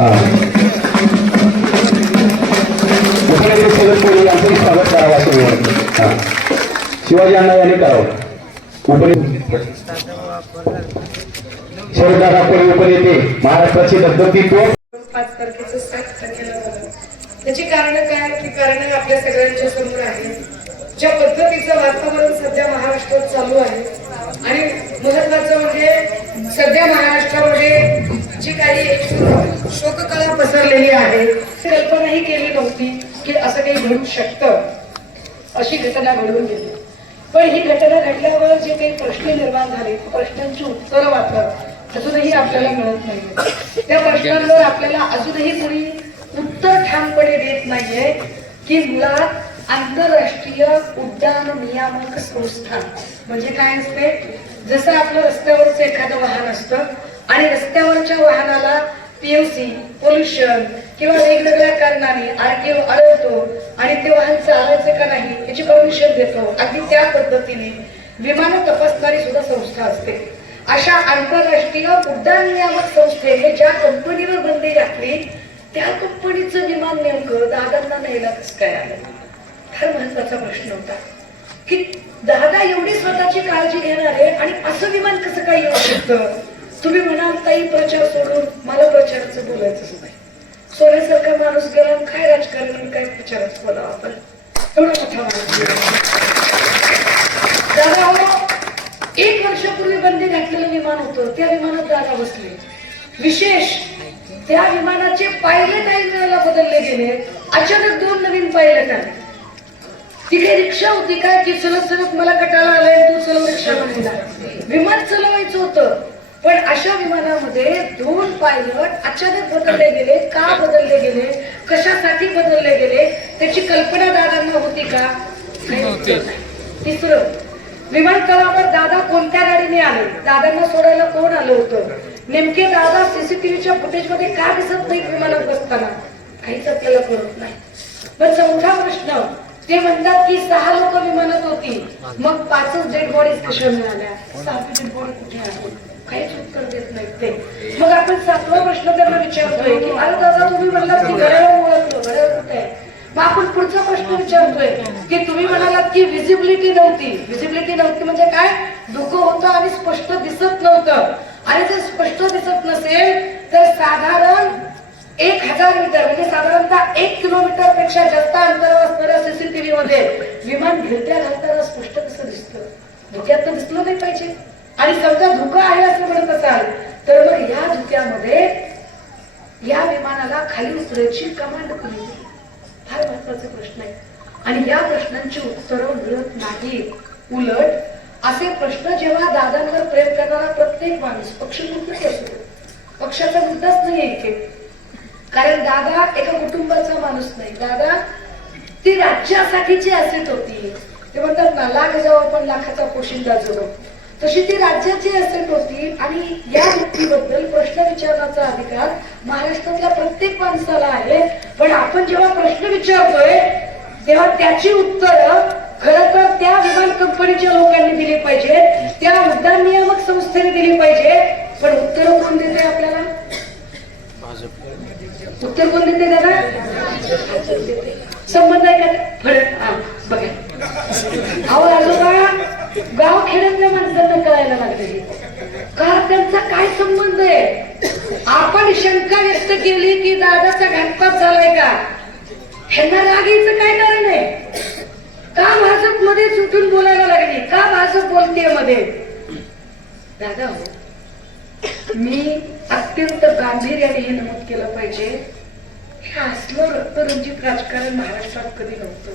स्वागत करावं असं शिवाजी अण्णा यांनी करावं. शरदादा उपरी येते महाराष्ट्राची दत्तकी 5 तारखेचं त्याची कारण काय? ती कारण आपल्या सगळ्यांच्या समोर आहे. ज्या पद्धतीचं वातावरण सध्या महाराष्ट्रात चालू आहे आणि महत्वाचं म्हणजे सध्या महाराष्ट्रामध्ये जी काही शोककळा पसरलेली आहे कल्पनाही केली नव्हती की असं काही घडू शकतं. अशी घटना घडून गेली. पण ही घटना घडल्यावर जे काही प्रश्न निर्माण झाले प्रश्नांची उत्तरं मात्र अजूनही आपल्याला मिळत नाही. त्या प्रश्नांवर आपल्याला अजूनही कोणी उत्तर ठामपणे देत नाहीये की मुळात आंतरराष्ट्रीय उड्डाण नियामक संस्था म्हणजे काय असते? जसं आपलं रस्त्यावरचं एखादं वाहन असतं आणि रस्त्यावरच्या वाहनाला पीयूसी पोल्युशन किंवा वेगवेगळ्या कारणाने आरटीओ अडवतो आणि ते वाहन चालायचं का नाही याची परमिशन देतो. अगदी त्या पद्धतीने विमानं तपासणारी सुद्धा संस्था असते. अशा आंतरराष्ट्रीय उड्डाण नियामक संस्थेने ज्या कंपनीवर बंदी घातली त्या कंपनीचं विमान नेमकं दादांना न्यायला कसं काय आलं? फार महत्वाचा प्रश्न होता की दादा एवढी स्वतःची काळजी घेणार आहे आणि असं विमान कसं काय येऊ शकतं? तुम्ही म्हणाल काही प्रचार सोडून मला प्रचाराचं बोलायचंच नाही. सोन्यासारखा माणूस गेला काय राजकारण काय प्रचाराचं बोलावं आपण एवढा मोठा माणूस दादा 1 वर्षापूर्वी बंदी घातलेलं विमान होतं. त्या विमानात दादा बसले. विशेष त्या विमानाचे पायलट ऐन वेळेला बदलले गेले. अचानक 2 नवीन पायलट आले. ती काही रिक्षा होती काय की चलत चलत मला कटाळा आलाय तू चलव रिक्षा म्हणला. विमान चालवायचं होतं पण अशा विमानामध्ये 2 पायलट अचानक बदलले गेले. का बदलले गेले? कशासाठी बदलले गेले? त्याची कल्पना दादांना होती का? तिसरं विमानतळावर दादा कोणत्या गाडीने आले? दादांना सोडायला कोण आलं होतं? नेमके दादा सीसीटीव्हीच्या फुटेजमध्ये का दिसत नाही विमानात बसताना? काहीच आपल्याला कळत नाही. पण चौथा प्रश्न ते म्हणतात की 6 लोक विमानात होती मग 5च डेड बॉडीज कशा मिळाल्या? 7वी डेड बॉडी कुठे आहे? काहीच उत्तर देत नाहीत ते. मग आपण 7वा प्रश्न त्यांना विचारतोय की अरे दादा तुम्ही म्हणलात की घराला ओळखलं घराला कुठे आहे? मग आपण पुढचा प्रश्न विचारतोय की तुम्ही म्हणालात की विजिबिलिटी नव्हती. विजिबिलिटी नव्हती म्हणजे काय? धुकं होतं आणि स्पष्ट दिसत नव्हतं. आणि जर स्पष्ट दिसत नसेल तर साधारण 1000 मीटर म्हणजे साधारणतः 1 किलोमीटर पेक्षा जास्त अंतरावर असणाऱ्या सीसीटीव्ही मध्ये विमान गिरत्या घालताना स्पष्ट कसं दिसतं? धुक्यात तर दिसलं नाही पाहिजे. आणि समजा धुकं आहे असं म्हणत असाल तर मग या धुक्यामध्ये या विमानाला खाली उतरायची कमांड कोणी दिली? फार महत्वाचा प्रश्न आहे. आणि या प्रश्नांची उत्तरं मिळत नाही. उलट असे प्रश्न जेव्हा दादांवर प्रेम करणारा प्रत्येक माणूस पक्ष कुठलाही असतो पक्षाचा मुद्दाच नाही इथे. कारण दादा एका कुटुंबाचा माणूस नाही. दादा ती राज्यासाठीची असेट होती. ते म्हणतात ना लाख जावं पण लाखाचा पोशिंदा जगो. तशी ती राज्याची असेट होती आणि या व्यक्तीबद्दल प्रश्न विचारण्याचा अधिकार महाराष्ट्रातल्या प्रत्येक माणसाला आहे. पण आपण जेव्हा प्रश्न विचारतोय तेव्हा त्याची उत्तरं खरं तर त्या विमान कंपनीच्या लोकांनी दिली पाहिजे, त्या उड्डाण नियामक संस्थेने दिली पाहिजे. पण उत्तर कोण देते आपल्याला? उत्तर कोण देते दादा? संबंध आहे का? फरक बघा. अहो आजोबा गाव खेड्यातल्या माणसांना कळायला लागले का त्यांचा काय संबंध आहे? आपण शंका व्यक्त केली की दादाचा घातपात झालाय का? ह्यांना रागीचं काय कारण आहे? का भाजप मध्ये सुटून बोलायला लागली? का भाजप बोलते मध्ये? दादा हो मी अत्यंत गांभीर्याने हे नमूद केलं पाहिजे हे असलं रक्तरंजित राजकारण महाराष्ट्रात कधी नव्हतं.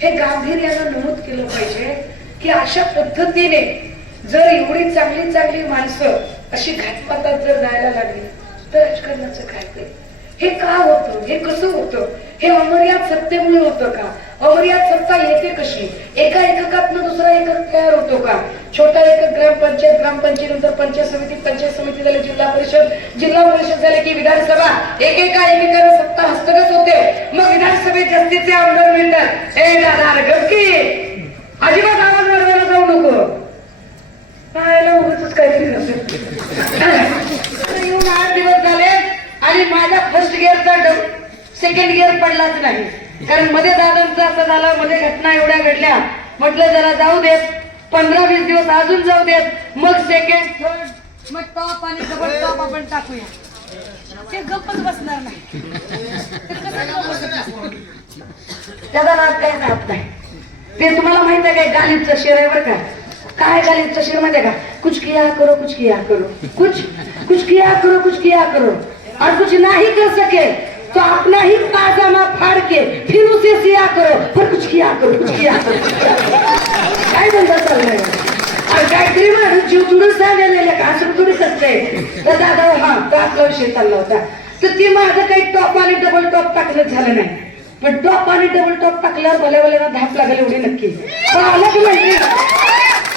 हे गांभीर्यानं नमूद केलं पाहिजे की अशा पद्धतीने जर एवढी चांगली चांगली माणसं अशी घातपातात जर जायला लागली तर राजकारणाचं काय ते? हे का होतं? हे कसं होतं? हे अमर्याद सत्तेमुळे होतं का? अमर्याद सत्ता येते कशी? एका एककातनं दुसरा एकक तयार होतो का? छोटा एकक ग्रामपंचायत नंतर पंचायत समिती झाली, जिल्हा परिषद झाले की विधानसभा एकेकाने सत्ता हस्तगत होते. मग विधानसभेत जास्तीचे आमदार मिळतात. ए दादा गडकी अजिबात आवाज वाढवायला जाऊ नको. पाहायला उगाच काहीतरी नसेल. येऊन 8 दिवस झाले आणि माझ्या सेकंड गिअर पडलाच नाही. कारण मध्ये दादांचं असं झालं, मध्ये घटना एवढ्या घडल्या, म्हटलं जरा जाऊ देत, 15-20 दिवस अजून जाऊ देत, मग सेकंड थर्ड मग टॉप आणि डबल टॉप आपण टाकूया. ते गप्पच बसणार नाही. ते कसं गप्प बसणार? त्याचा नाद काही जात नाही. ते तुम्हाला माहित आहे काय, गालिबचं शेर आहे बरं का. काय गालिबचं शेर माहिती आहे का, कुछ किया करो कुछ किया करो, कुछ कुछ किया करो कुछ किया करो, और कुछ नहीं कर सके तो अपना ही पाजामा फाड़ के फिर उसे सिया करो, पर कुछ किया करो कुछ किया करो. काय धंदा चाललाय? अरे काहीतरी माझं जीव तुडून सांगायला का, असं थोडीच असतंय. तर दादा हा तो आपला विषय चालला होता. तर ते माझं काही टॉप आणि डबल टॉप टाकलं झालं नाही, पण टॉप आणि डबल टॉप टाकल्यावर भल्या धाप लागेल एवढी नक्की.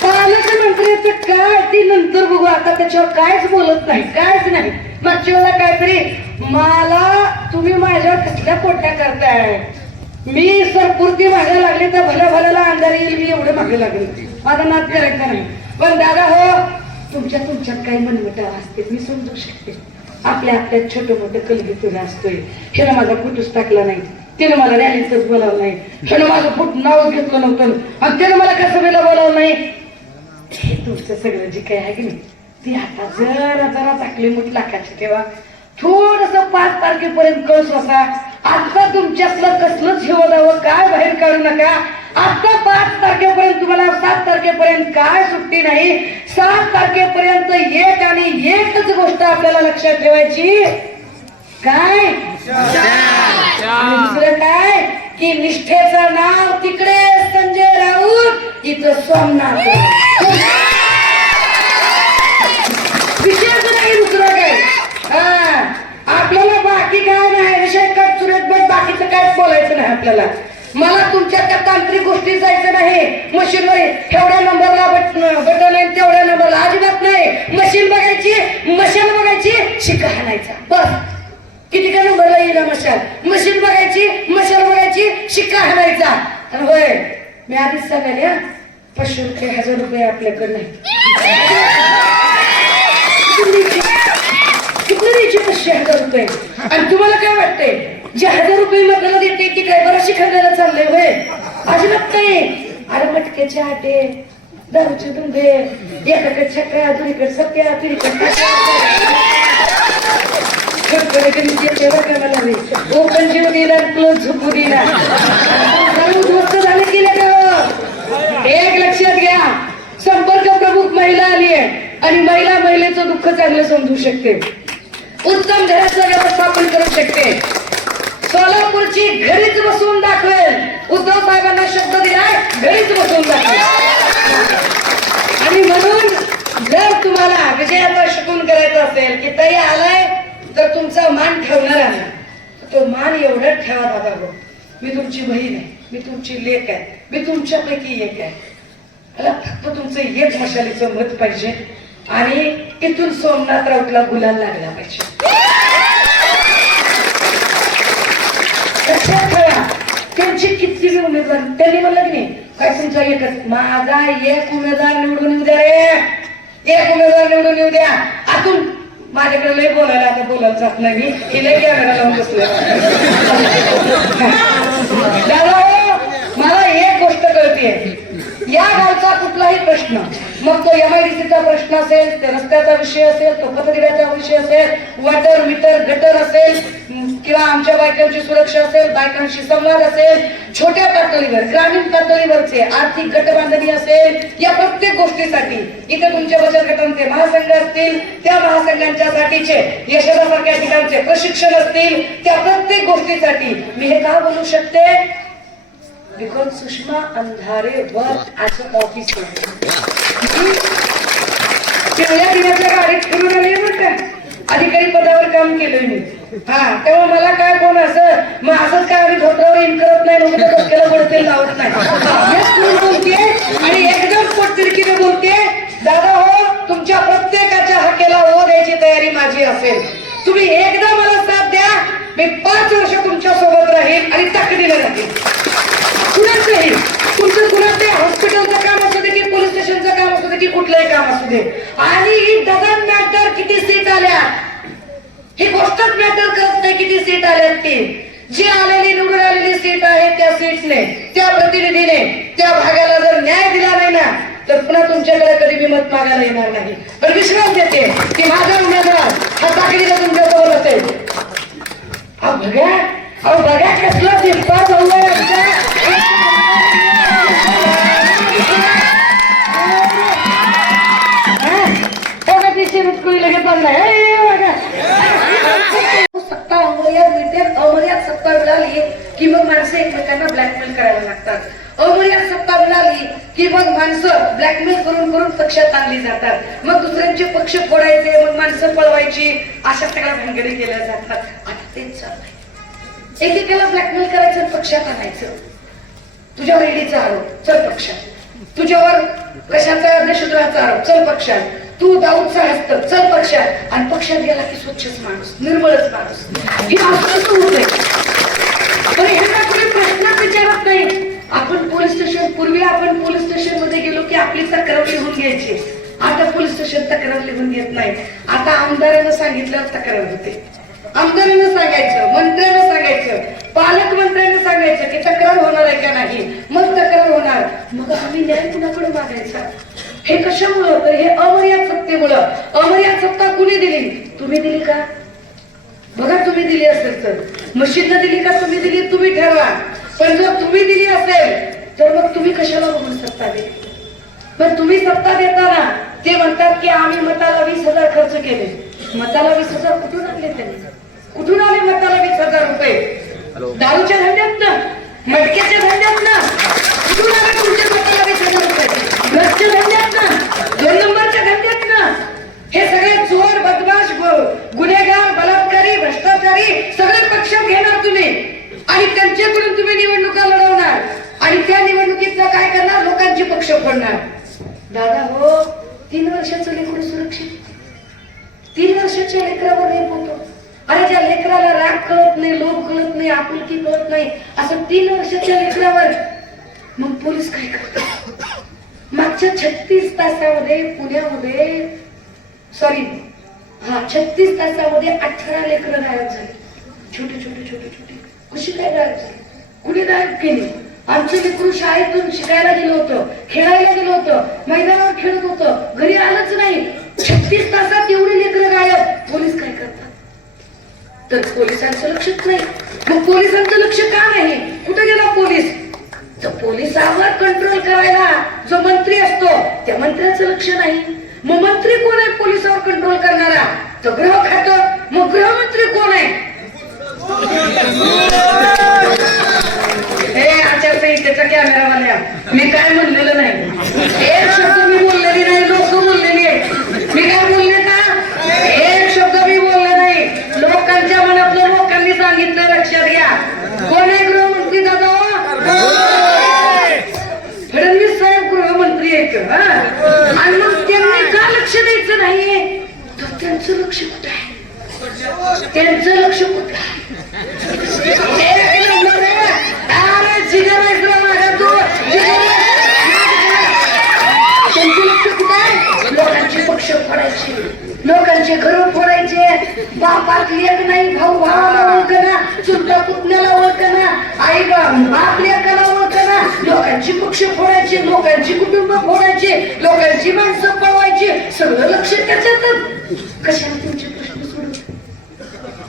पालकमंत्र्याचं काय ती नंतर बघू, आता त्याच्यावर कायच बोलत नाही, कायच नाही. मागच्या वेळेला काहीतरी मला तुम्ही माझ्यावर कसल्या पोट्या करताय, मी सरपुरती मागे लागली तर भल्याला अंधार येईल, मी एवढं मागे लागले. माझा नाद करायचा नाही. पण दादा हो, तुमच्यात काही मनमटाव असते, मी समजू शकते. आपल्या छोटं मोठं कलगीतून असतोय. ह्यानं माझा फोटोच टाकला नाही, त्यानं मला रॅलीतच बोलावलं नाही, ह्यानं माझं फुट नाव घेतलं नव्हतं, आणि त्यानं मला कसं वेळेला बोलावलं नाही. हे तुमचं सगळं जे काही आहे की नाही, ती आता जरा टाकली मुठ लाखाची तेव्हा थोडस 5 तारखेपर्यंत कळस होता. आता तुमच्यातलं कसलंच हिवदावं काय बाहेर काढू नका. आता 5 तारखेपर्यंत तुम्हाला 7 तारखेपर्यंत काय सुट्टी नाही. 7 तारखेपर्यंत एक आणि एकच गोष्ट आपल्याला लक्षात ठेवायची, काय दुसरं काय, की निष्ठेचं नाव तिकडे संजय राऊत, इथं सोमनाथ. विषयच नाही दुसरं काय. आपल्याला बाकी काय नाही, विषय कट सुरेश बट, बाकीचं काहीच बोलायचं नाही आपल्याला. मला तुमच्या त्या तांत्रिक गोष्टी जायचं नाही. मशीनवर एवढ्या नंबरला बटन आहे, तेवढ्या नंबरला अजिबात नाही. मशीन बघायची, मशाल बघायची, शिका हाणायचा, बस. किती का नंबरला येईल मशाल, मशीन बघायची, मशाल बघायची, शिक्का हाणायचा. आणि होय, मी आधीच सांगायला 500 रुपये 1000 रुपये आपल्याकडे नाही. किती द्यायचे 500-1000 रुपये? आणि तुम्हाला काय वाटतंय, जे 1000 रुपये आपल्याला देते ती काय बरं शिखायला चाललंय होय? अजिबात नाही. अरे मटक्याचे आटे, दारूचे धुंदे, एकाकडे छक्या, दुरीकडे सत्या, तुरीकडे ओपन जीव दिला, क्लोज झोपू दिला. उद्ध्वस्त झाले की एक लक्षात घ्या, संपर्क प्रमुख महिला आली आहे आणि महिलेचं दुःख चांगलं समजू शकते, उत्तम घराचं व्यवस्थापन करू शकते. सोलापूरची घरीच बसून दाखवेल. उद्धव साहेबांना शब्द दिलाय, घरीच बसून दाखवेल. आणि म्हणून जर तुम्हाला विजयाचा शकून करायचा असेल की ताई आलाय तर तुमचा मान ठेवणार आहे, तो मान एवढं ठेवा बाबा, मी तुमची बहीण आहे, मी तुमची लेक आहे, मी तुमच्यापैकी एक आहे. मला फक्त तुमचं एक मशालीचं मत पाहिजे आणि इथून सोमनाथ राऊतला गुलाल लागला पाहिजे. लक्षात ठेवा, त्यांची किती उमेदवार, त्यांनी म्हणलं की नाही काय तुमचा एकच, माझा एक उमेदवार निवडून येऊ द्या रे, एक उमेदवार निवडून येऊ द्या. आतून माझ्याकडे लय बोलायला, आता बोलायला जात नाही मी, हे लय कॅमेरा लावून बसले. दादा मला एक गोष्ट कळते, या गावचा कुठलाही प्रश्न, मग तो MIDCचा प्रश्न असेल, ते रस्त्याचा विषय असेल, तो पथदिव्याचा विषय असेल, वॉटर मीटर गटर असेल, किंवा आमच्या बायकांची सुरक्षा असेल, बायकांशी संवाद असेल, छोट्या पातळीवर ग्रामीण पातळीवरचे आर्थिक गटबांधणी असेल, या प्रत्येक गोष्टीसाठी इथे तुमच्या बचत गटांचे महासंघ असतील, त्या महासंघांच्या साठीचे यशोदासारख्या ठिकाणचे प्रशिक्षण असतील, त्या प्रत्येक गोष्टीसाठी मी हे का बोलू शकते, because Sushma Andhare work as a officer. पिवळ्या दिनाच्या गाडीत फिरून आले बरं का, अधिकारी पदावर काम केलंय मी. तेव्हा मला काय कोण असं मग असंच काय आम्ही धोत्रावर इन करत नाही, डोक्याला बोलते लावत नाही बोलते आणि एकदम पोटतिरकीने बोलते. दादा हो, तुमच्या प्रत्येकाच्या हाकेला हो द्यायची तयारी माझी असेल. तुम्ही एकदा मला साथ द्या, मी 5 वर्ष तुमच्या सोबत राहील आणि ताकदीने राहील. कुणाचंही तुमचं कुणाचंही हॉस्पिटलचं काम असू दे की पोलीस स्टेशनचं काम असू दे की कुठलंही काम असू दे. आणि डझंट मॅटर किती सीट आल्या, ही गोष्टच मॅटर करत नाही किती सीट आल्यात ती. जी आलेली निवडून आलेली सीट आहे त्या सीटने त्या प्रतिनिधीने त्या भागाला जर न्याय दिला नाही ना तर पुन्हा तुमच्याकडे कधी बी मत मागायला येणार नाही. पण विश्वास देते की माझा उमेदवार हा ताकदीला तुमच्याजवळ असेल. बघा कसला दिसतात सत्ता अमर्याद सत्ता मिळाली की मग माणसं एकमेकांना ब्लॅकमेल करायला लागतात. अमर्याद सत्ता मिळाली की मग माणसं ब्लॅकमेल करून करून पक्षात आणली जातात. मग दुसऱ्यांचे पक्ष फोडायचे, मग माणसं पळवायची, अशा सगळ्या भानगडी केल्या जातात. आता तेच चाललंय. एकेकाला ब्लॅकमेल करायचं, पक्षात आणायचं. तुझ्यावर ईडीचा आरोप, चल पक्षात. तुझ्यावर कशाचा देशद्रोहाचा आरोप, चल पक्षात. तू दाऊदचा हस्त, चल पक्षात. आणि पक्षात गेला की स्वच्छच माणूस, निर्मळच माणूस. हे असं होतंय. पण ह्यांना कोणी प्रश्नच विचारत नाही. आपण पोलीस स्टेशन, पूर्वी आपण पोलीस स्टेशन मध्ये गेलो की आपली तक्रार लिहून घ्यायची. आता पोलीस स्टेशन तक्रार लिहून घेत नाही. आता आमदारानं सांगितल्यावर तक्रार होते. आमदारानं सांगायचं, मंत्र्यानं सांगायचं, पालकमंत्र्यानं सांगायचं की तक्रार होणार आहे का नाही, मग तक्रार होणार. मग आम्ही न्याय कुणाकडे मागायचा? हे कशामुळे होतं? हे अमर्याद सत्तेमुळं. अमर्याद सत्ता कुणी दिली? तुम्ही दिली का? बघा, तुम्ही दिली असेल तर मशीननं दिली का तुम्ही दिली? तुम्ही ठरवा. पण जर तुम्ही दिली असेल तर मग तुम्ही कशाला बघून सत्ता दे? पण तुम्ही सत्ता देताना ते म्हणतात की आम्ही मताला 20,000 खर्च केले. मताला 20,000 कुठून आणले त्यांनी? कुठून आले मताला 20,000 रुपये? दारूच्या धंद्यातनं, मटक्याच्या धंद्यातनं कुठून आले तुमच्या मताला 20,000 रुपये? ड्रग्सच्या धंद्यातनं, 2 नंबरच्या धंद्यातनं. हे सगळे चोर, बदमाश, गुन्हेगार, बलात्कारी, भ्रष्टाचारी सगळे पक्षात घेणार तुम्ही आणि त्यांच्याकडून तुम्ही निवडणुका लढवणार आणि त्या निवडणुकीचं काय करणार? लोकांची पक्ष फोडणार. दादा हो, 3 वर्षाचं लेकरू सुरक्षित. 3 वर्षाच्या लेकरावर रेप होतो. अरे ज्या लेकराला राग कळत नाही, लोभ कळत नाही, आपुलकी कळत नाही, असं 3 वर्षाच्या लेकरावर मग पोलीस काय करतात? मागच्या 36 तासामध्ये पुण्यामध्ये 36 तासामध्ये 18 लेकरं गायब झाली. छोटे छोटे छोटे छोटे. कशी काय गायब झाली? कुणी गायब केली? आमचं लेकरू शाळेतून शिकायला गेलो होतं, खेळायला गेलो होतं, मैदानावर खेळत होतं, घरी आलंच नाही. 36 तासात एवढी लेकरं गायब. पोलीस काय करतात? तर पोलिसांचं लक्षच नाही. मग पोलिसांचं लक्ष का नाही? कुठे गेला पोलीस? तर पोलिसावर कंट्रोल करायला जो मंत्री असतो त्या मंत्र्याचं लक्ष नाही. मग मंत्री कोण आहे पोलिसावर कंट्रोल करणारा? तर गृह खातं. मग गृहमंत्री कोण आहे? हे आचारसंहितेचा कॅमेरावाल्या, मी काय म्हणलेलं नाही. एक शब्द मी बोललेली नाही, लोक बोललेली आहे. मी काय बोलले का? एक शब्द मी बोलले नाही. लोकांच्या मनातलं लोकांनी सांगितलं, लक्षात घ्या. कोण आहे गृहमंत्री दादा? फडणवीस साहेब गृहमंत्री आहेत. आणि मग त्यांनी का लक्ष द्यायचं नाही? तर त्यांचं लक्ष कुठं आहे? त्यांचं लक्ष कुठं आहे? त्यांचं लक्ष कुठं आहे? लोकांचे पक्ष फोडायचे, लोकांचे घर फोडायचे. बापात लेक नाही, भाऊ भावाला ओळखना, चुलता पुतण्याला ओळखना, आई बाप लेकाला ओळखना. लोकांची पक्ष फोडायचे, लोकांची कुटुंब फोडायचे, लोकांची माणसं पळवायची. सगळं लक्ष त्याच्यातच. कशाला तुमचे प्रश्न सोडवते?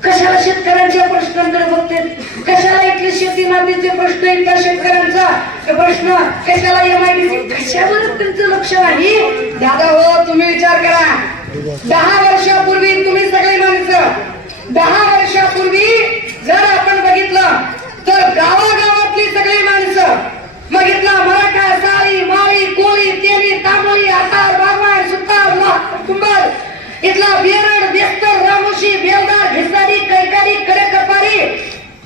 कशाला शेतकऱ्यांच्या प्रश्नांकडे बघते? कशाला इथले शेती मातीचे प्रश्न, इथल्या शेतकऱ्यांचा प्रश्न, कशाला MIDC? कशावर त्यांचं लक्ष नाही? दादा हो, तुम्ही विचार करा. 10 वर्षापूर्वी तुम्ही सगळी माणसं, 10 वर्षापूर्वी जर आपण बघितलं तर गावागावातली सगळी माणसं, मग इथला मराठा, साळी, माळी, कोळी, तेली, तांबळी, आतार, बागवान, सुतार, कुंभार, इथला बेरड, बेस्तर, रामोशी, बेलदार, घिसारी, कैकारी, कडेकपारी,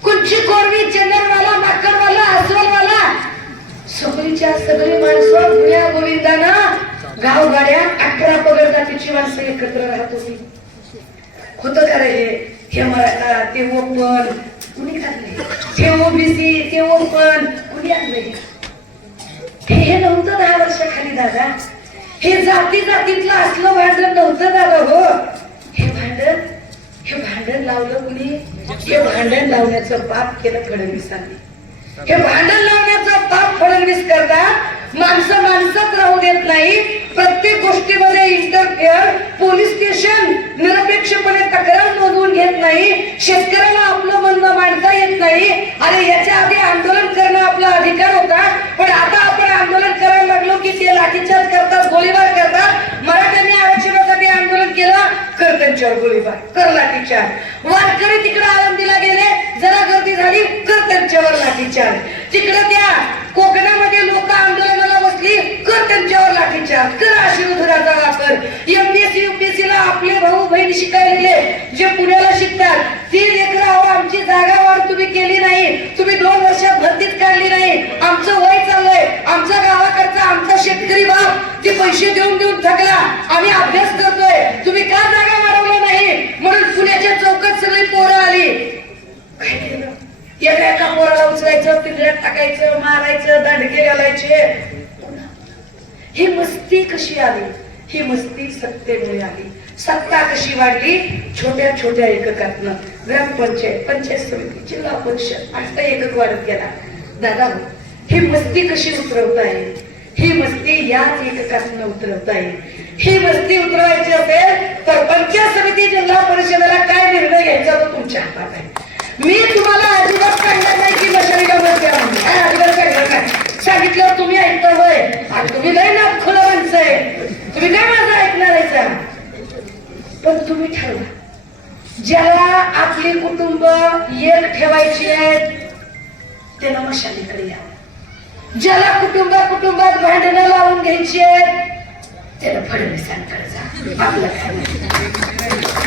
कुंची, कोरवी, चंदनवाला, माकडवाला, अस्वलवाला, सगळीच्या सगळी माणसं गुण्या गोविंदानं गावगाड्या 11 पगड जातीची माणसं एकत्र राहत होती. होतं का रे हे मराठा, ते ओपन, कुणी घातले? हे OBC, ते ओपन, कुणी आणले? हे नव्हतं 10 वर्षाखाली दादा. हे जाती जातीतलं असलं भांडण नव्हतं दादा हो. हे भांडण लावलं कुणी? हे भांडण लावण्याचं पाप केलं फडणवीसांनी. हे भांडण लावण्याचं पाप फडणवीस करतात. माणसं माणसात राहू देत नाही. प्रत्येक गोष्टीमध्ये इंटरफेअर. पोलीस स्टेशन निरपेक्षपणे तक्रार नोंदवून घेत नाही. शेतकऱ्याला आपलं म्हणणं मांडता येत नाही. अरे याच्या आधी आंदोलन करणं आपला अधिकार होता, पण आता आपण आंदोलन करायला लागलो की ते लाठीचार्ज करतात, गोळीबार करतात. मराठ्यांनी आरक्षणासाठी आंदोलन केलं, कर त्यांच्यावर गोळीबार, कर लाठीचार्ज. वारकरी तिकडे आळंदीला गेले, जरा गर्दी झाली, कर त्यांच्यावर लाठीचार्ज. तिकडे त्या कोकणामध्ये लोक आंदोलनाला बसली, कर त्यांच्यावर लाठीचार्ज, कर अश्रुधुराचा वापर. एमपीएससी युपीएससी ला आपले भाऊ बहीण शिकायलेले जे पुण्याला शिकतात, ती लेकरं आमची जागा वाढ तुम्ही केली नाही, तुम्ही 2 वर्षात भरतीच काढली नाही, आमचं वय चाललंय, आमचा गावाकडचा आमचा शेतकरी बाप ते पैसे देऊन देऊन थकला, आम्ही अभ्यास करतोय, तुम्ही का जागा वाढवलं नाही? म्हणून पुण्याच्या चौकात सगळी पोरं आली. काय केलं? एका पोराला उचलायचं, पिंजऱ्यात टाकायचं, मारायचं, दांडके घालायचे. ही मस्ती कशी आली? ही मस्ती सत्तेमुळे आली. सत्ता कशी वाढली? छोट्या छोट्या एककातनं. ग्रामपंचायत, पंचायत समिती, जिल्हा परिषद, आता एकक वाढत गेला. दादा, ही मस्ती कशी उतरवता येईल? ही मस्ती याच एककातनं उतरवता येईल. ही मस्ती उतरवायची असेल तर पंचायत समिती, जिल्हा परिषदेला काय निर्णय घ्यायचा तो तुमच्या हातात आहे. मी तुम्हाला अजिबात सांगणार नाही की मशालीला मत द्या म्हणून. काय अजिबात सांगणार नाही. सांगितल्यावर तुम्ही ऐकता होय? आणि तुम्ही लय ना खुलं माणसं आहे, तुम्ही काय माझं ऐकणार आहे? पण तुम्ही ठरवा. ज्याला आपली कुटुंब एक ठेवायची आहेत त्याला मशालीकडे या. ज्याला कुटुंबात भांडणं लावून घ्यायची आहेत त्याला फडणवीसांकडे जा. आपलं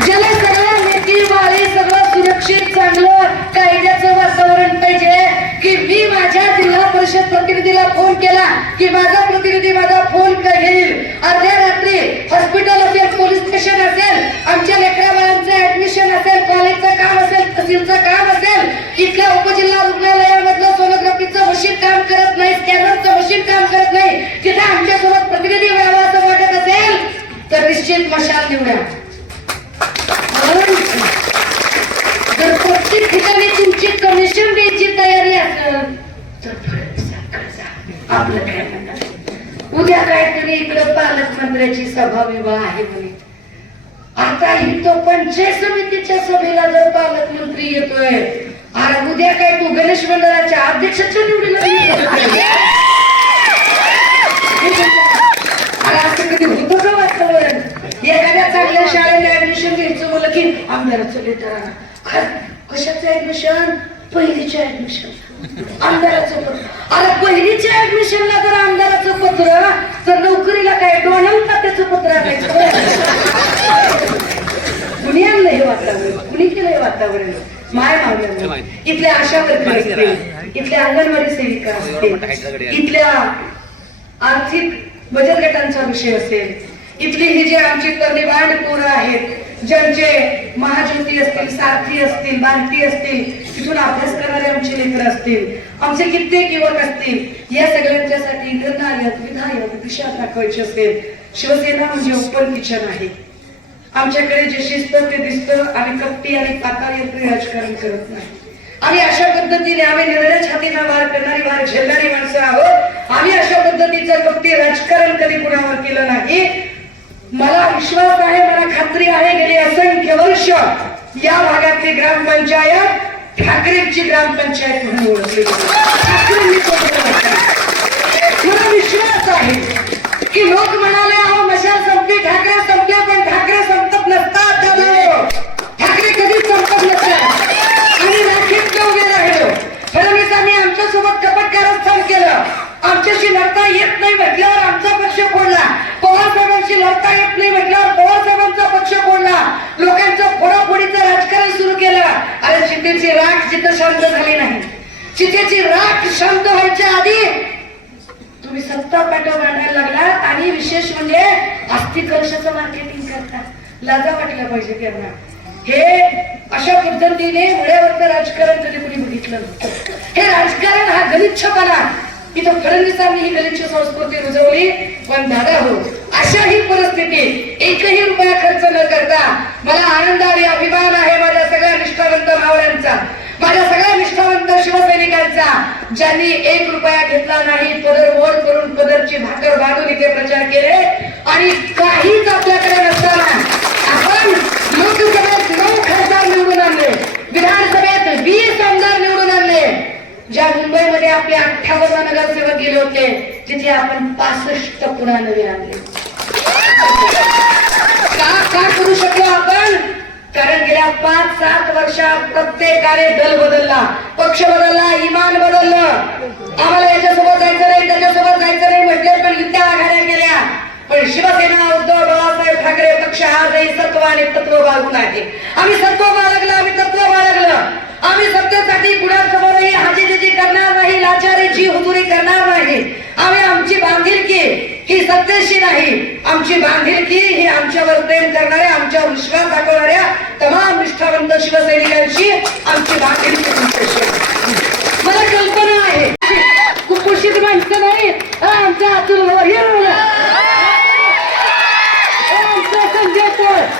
ज्याला सगळं नीती वाळी, सगळं सुरक्षित, चांगलं कायद्याचं वातावरण पाहिजे, की मी माझ्या जिल्हा परिषद प्रतिनिधीला फोन केला की माझा प्रतिनिधी माझा फोन घेईल, अर्ध्या रात्री हॉस्पिटल असेल, पोलीस स्टेशन असेल, आमच्या लेकरा बाळांचं ऍडमिशन असेल, कॉलेजचं काम असेल, तहसीलचं काम असेल, इथल्या उपजिल्हा रुग्णालयामधलं सोनोग्राफीचं मशीन काम करत नाही, स्कॅनरचं मशीन काम करत नाही, तिथे आमच्यासोबत प्रतिनिधी मिळावा असं वाटत असेल तर निश्चित मशाल निवडा. जर प्रत्येक ठिकाणी तुमची कमिशन द्यायची तयारी असेल तर फडणवीसांकडे जा. आपलं काय म्हणणार? उद्या काहीतरी इकडे पालकमंत्र्याची सभा विवाह आहे म्हणे. आता इथं पंचायत समितीच्या सभेला जर पालकमंत्री येतोय, आणि उद्या काय तू गणेश मंडळाच्या अध्यक्षाच्या निवडीला असं कधी होतं का वातावरण? एखाद्या चांगल्या शाळेला ऍडमिशन घ्यायचं बोललं की आमदाराचं लेटर आणा. कशाचं ऍडमिशन? पहिलीच्या ऍडमिशन, आमदाराचं पत्र. अरे पहिलीच्या ऍडमिशनला जर आमदाराचं पत्र, तर नोकरीला काय डोनाल्ड तात्याचं पत्र आणायचं? कुणी आणलं हे वातावरण? कुणी केलं हे वातावरण? माय मावल्या. इथल्या आशा वर्कर असतील, इथल्या अंगणवाडी सेविका असतील, इथल्या आर्थिक बचत गटांचा विषय असेल, इथली ही जी आमची कर्णिबांड पोरं आहेत, ज्यांचे महाज्योती असतील, सारथी असतील, बांधती असतील, तिथून अभ्यास करणारे आमचे लेकर असतील, आमचे कित्येक युवक असतील, या सगळ्यांच्यासाठी निर्णायक, विधायक दिशा दाखवायची असेल, शिवसेना म्हणजे ओपन किचन आहे. आमच्याकडे जे शिस्त ते दिसतं. आम्ही कपटी आणि पाताळ यंत्री राजकारण करत नाही. आम्ही अशा पद्धतीने आम्ही निर्णय छातीला वार करणारी, वार झेलणारी माणसं आहोत. आम्ही अशा पद्धतीचं कपटी राजकारण कधी कुणावर केलं नाही. मला विश्वास आहे, मला खात्री आहे, गेली असंख्य वर्ष या भागातली ग्रामपंचायत ठाकरेंची ग्रामपंचायत म्हणून ओळखली जाते. मला विश्वास आहे की लोक म्हणाले अहो मशाल संपली, ठाकरे संपले, पण ठाकरे संपत नसतात. ठाकरे कधीच संपत नसतात. आम्ही राखीत उभे राहिलो. फडणवीसांनी आमच्यासोबत कपट कारस्थान केलं. आमच्याशी लढता येत नाही म्हटल्यावर आमचा पक्ष फोडला. पवार साहेबांशी लढता येत नाही म्हटल्यावर पवार साहेबांचा पक्ष फोडला. लोकांचं फोडाफोडीचं राजकारण सुरू केलं. अरे चितेची राख जिथं शांत झाली नाही, चितेची राख शांत व्हायच्या आधी तुम्ही सत्ता पाठव मांडायला लागला. आणि विशेष म्हणजे अस्थि कलशाचं मार्केटिंग करता. लाजा वाटल्या पाहिजे त्यांना. हे अशा पद्धतीने मुळ्यावरचं राजकारण कधी कुणी बघितलं नव्हतं. हे राजकारण हा गलिच्छपणा. इथं फडणवीसांनी ही गलिच्छ संस्कृती रुजवली. पण दादा हो, अशाही परिस्थितीत एकही रुपया खर्च न करता मला आनंद आणि अभिमान आहे माझ्या सगळ्या निष्ठावंत भावांचा. नाही, पदर वर करून पदरची भाकर बांधून इथे प्रचार केले आणि काहीच आपल्याकडे नसताना आपण लोकसभेत 9 खासदार निवडून आणले, विधानसभेत 20 आमदार निवडून आणले. ज्या मुंबईमध्ये आपले 58 नगरसेवक गेले होते तिथे आपण 65 पुन्हा नवे आणले. का करू शकलो आपण? कारण गेल्या 5-7 वर्षात प्रत्येकाने दल बदलला, पक्ष बदलला, इमान बदललं. आम्हाला याच्यासोबत जायचं नाही, त्याच्यासोबत जायचं नाही म्हटले, पण युत्या आघाड्या केल्या. पण शिवसेना, उद्धव बाळासाहेब ठाकरे पक्ष आजही सत्व आणि तत्व बाळगून आहे. आम्ही सत्व बाळगलं, आम्ही तत्व बाळगलं. आम्ही सत्तेसाठी कुणासमोरही हाजीजी करणार नाही, लाचारीची हुजुरी करणार नाही. आम्ही आमची बांधिलकी ही सत्तेशी नाही, आमची बांधिलकी ही आमच्यावर प्रेम करणाऱ्या, आमच्यावर विश्वास दाखवणाऱ्या तमाम निष्ठावंत शिवसैनिकांशी आमची बांधिलकी तुमच्याशी. मला कल्पना आहे कुपोषित माणसं नाही, आमचा अतुल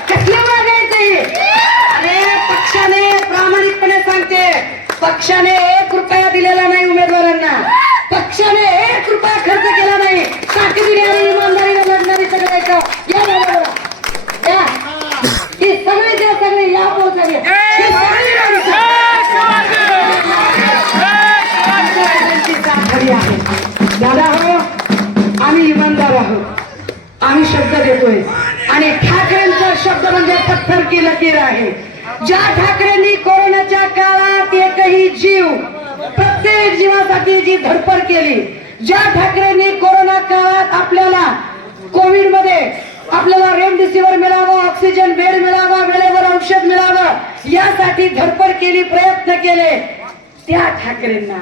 कसले मागायचे. अरे पक्षाने प्रामाणिकपणे सांगते, पक्षाने 1 रुपया दिलेला नाही उमेदवारांना, पक्षाने 1 रुपया खर्च केला नाही. ताकदीने आणि इमानदारीने लढणारी सगळे या ही सगळे जे सगळे या पोहोचले आहे. दादा हो, आम्ही इमानदार आहोत, आम्ही शब्द देतोय आणि ठाकरेंचा शब्द म्हणजे पत्थर की लकीर आहे. ज्या ठाकरेंनी कोरोनाच्या काळात एकही जीव, प्रत्येक जीवासाठी जी धडपड केली, ज्या ठाकरेंनी कोरोना काळात आपल्याला कोविड मध्ये आपल्याला रेमडेसिवीर मिळावं, ऑक्सिजन बेड मिळावा, वेळेवर औषध मिळावं यासाठी धडपड केली, प्रयत्न केले, त्या ठाकरेंना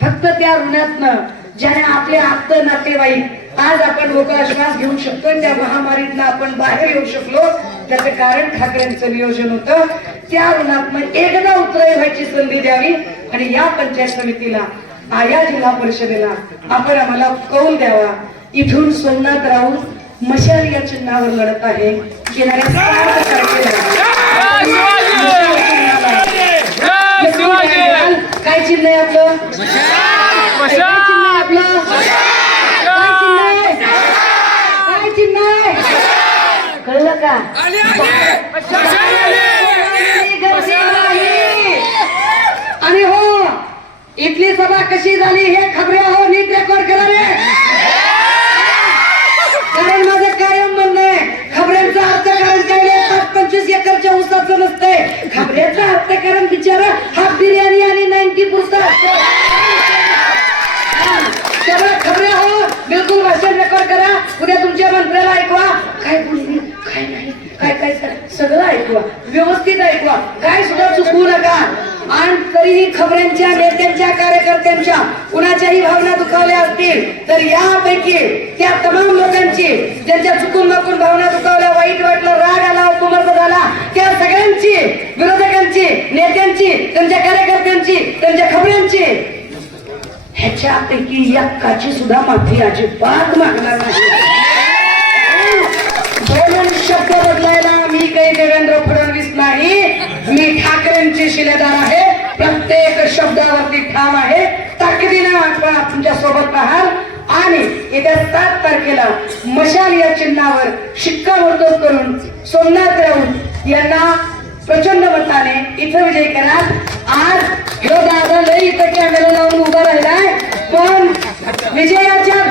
फक्त त्या ऋणातनं ज्याने आपले आप्त नातेवाईक आज आपण लोक श्वास घेऊ शकतो, त्या महामारीतनं आपण बाहेर येऊ शकलो, त्याचं कारण ठाकरेंचं नियोजन होतं. त्या ऋणातनं एकदा उतराई व्हायची संधी द्यावी आणि या पंचायत समितीला, या जिल्हा परिषदेला आपण आम्हाला कौल द्यावा. इथून सोमनाथ राऊत मशाल या चिन्हावर लढत आहे. येणाऱ्या 7 तारखेला काय चिन्ह आहे आपलं? काय चिन्ह आहे आपलं? काय चिन्ह आहे? कळलं का? आणि हो, इथली सभा कशी झाली हे खबऱ्या हो नीट रेकॉर्ड करा रे. कारण माझं कायम म्हणणं आहे, खबऱ्यांचं अर्थकारण काय 25 एकरच्या ऊसाचं नसतंय. खबऱ्याचं अर्थकारण बिचारा हाफ बिर्याणी आणि 90 पुरतं सगळं खबऱ्या हो. बिलकुल भाषण रेकॉर्ड करा, उद्या तुमच्या मंत्र्याला ऐकवा, काय बोलली काय नाही, काय काय सगळं ऐकवा, व्यवस्थित ऐकवा, काय सुद्धा चुकवू नका. आणि तरीही खबऱ्यांच्या, नेत्यांच्या, कार्यकर्त्यांच्या कुणाच्याही भावना दुखावल्या असतील तर यापैकी त्या तमाम लोकांची ज्यांच्या चुकून माकून भावना दुखावल्या, वाईट वाटलं, राग आला, उपमर्द झाला, त्या सगळ्यांची, विरोधकांची, नेत्यांची, त्यांच्या कार्यकर्त्यांची, त्यांच्या खबऱ्यांची, ह्याच्यापैकी एकाची सुद्धा माफी अजिबात मागणार नाही. दोन शब्द बदलायला मी काही देवेंद्र फडणवीस नाही, मी ठाकरेंचे शिलेदार आहे. प्रत्येक शब्दावरती ठाम आहे. ताकदीने आपण तुमच्या सोबत राहाल आणि येत्या 7 तारखेला मशाल या चिन्हावर शिक्कामोर्तब करून सोमनाथ राऊत यांना प्रचंड मताने इथं विजयी कराल. आज ह्यो दादा लई इथं कॅमेरा लावून उभा राहिलाय, पण विजयाच्या